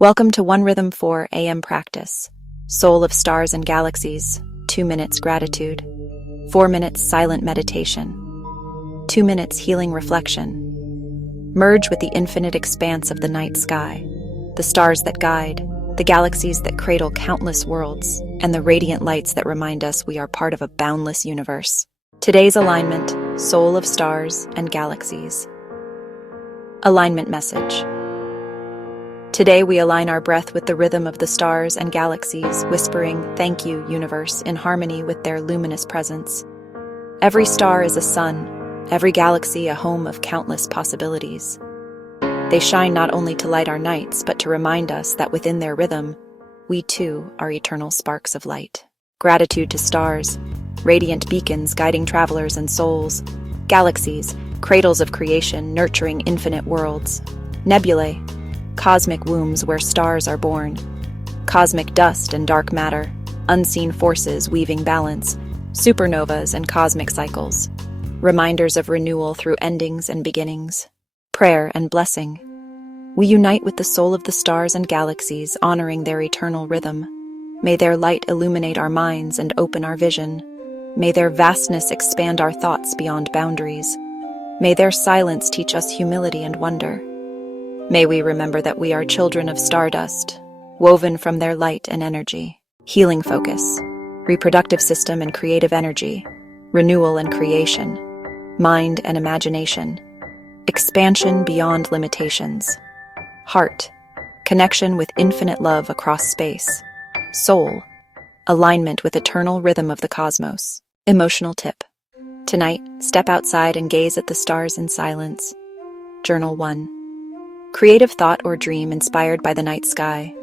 Welcome to OneRhythm 4 AM practice. Soul of stars and galaxies, 2 minutes gratitude, 4 minutes silent meditation, 2 minutes healing reflection. Merge with the infinite expanse of the night sky, the stars that guide, the galaxies that cradle countless worlds, and the radiant lights that remind us we are part of a boundless universe. Today's alignment, soul of stars and galaxies. Alignment message. Today we align our breath with the rhythm of the stars and galaxies, whispering, "Thank you, universe," in harmony with their luminous presence. Every star is a sun, every galaxy a home of countless possibilities. They shine not only to light our nights, but to remind us that within their rhythm, we too are eternal sparks of light. Gratitude to stars, radiant beacons guiding travelers and souls. Galaxies, cradles of creation nurturing infinite worlds. Nebulae, cosmic wombs where stars are born. Cosmic dust and dark matter, unseen forces weaving balance. Supernovas and cosmic cycles, reminders of renewal through endings and beginnings. Prayer and blessing. We unite with the soul of the stars and galaxies, honoring their eternal rhythm. May their light illuminate our minds and open our vision. May their vastness expand our thoughts beyond boundaries. May their silence teach us humility and wonder. May we remember that we are children of stardust, woven from their light and energy. Healing focus, reproductive system and creative energy, renewal and creation, mind and imagination, expansion beyond limitations. Heart, connection with infinite love across space. Soul, alignment with eternal rhythm of the cosmos. Emotional tip. Tonight, step outside and gaze at the stars in silence. Journal 1. Creative thought or dream inspired by the night sky.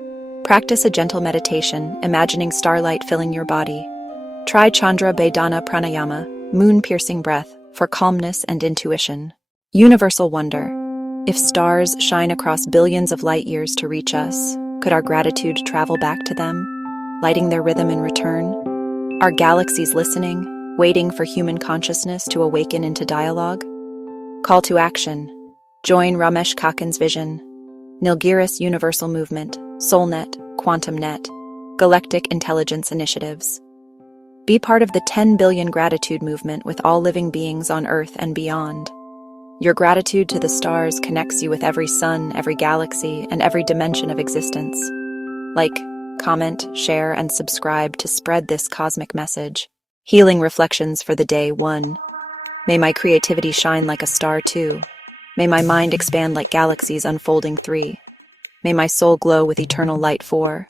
Practice a gentle meditation, imagining starlight filling your body. Try Chandra Bedana Pranayama, moon-piercing breath, for calmness and intuition. Universal wonder. If stars shine across billions of light years to reach us, could our gratitude travel back to them, lighting their rhythm in return? Are galaxies listening, waiting for human consciousness to awaken into dialogue? Call to action. Join Ramesh Kakin's vision. Nilgiris Universal Movement, SoulNet, QuantumNet, Galactic Intelligence Initiatives. Be part of the 10 billion gratitude movement with all living beings on Earth and beyond. Your gratitude to the stars connects you with every sun, every galaxy, and every dimension of existence. Like, comment, share, and subscribe to spread this cosmic message. Healing reflections for the day 1. May my creativity shine like a star 2. May my mind expand like galaxies unfolding 3. May my soul glow with eternal light 4.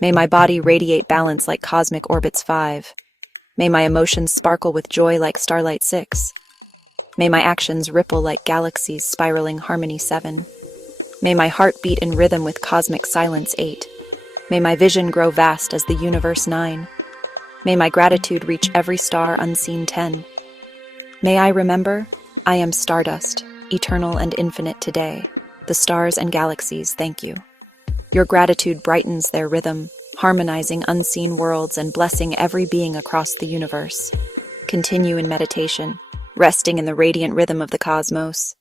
May my body radiate balance like cosmic orbits 5. May my emotions sparkle with joy like starlight 6. May my actions ripple like galaxies spiraling harmony 7. May my heart beat in rhythm with cosmic silence 8. May my vision grow vast as the universe 9. May my gratitude reach every star unseen 10. May I remember, I am stardust, eternal and infinite today. The stars and galaxies thank you. Your gratitude brightens their rhythm, harmonizing unseen worlds and blessing every being across the universe. Continue in meditation, resting in the radiant rhythm of the cosmos.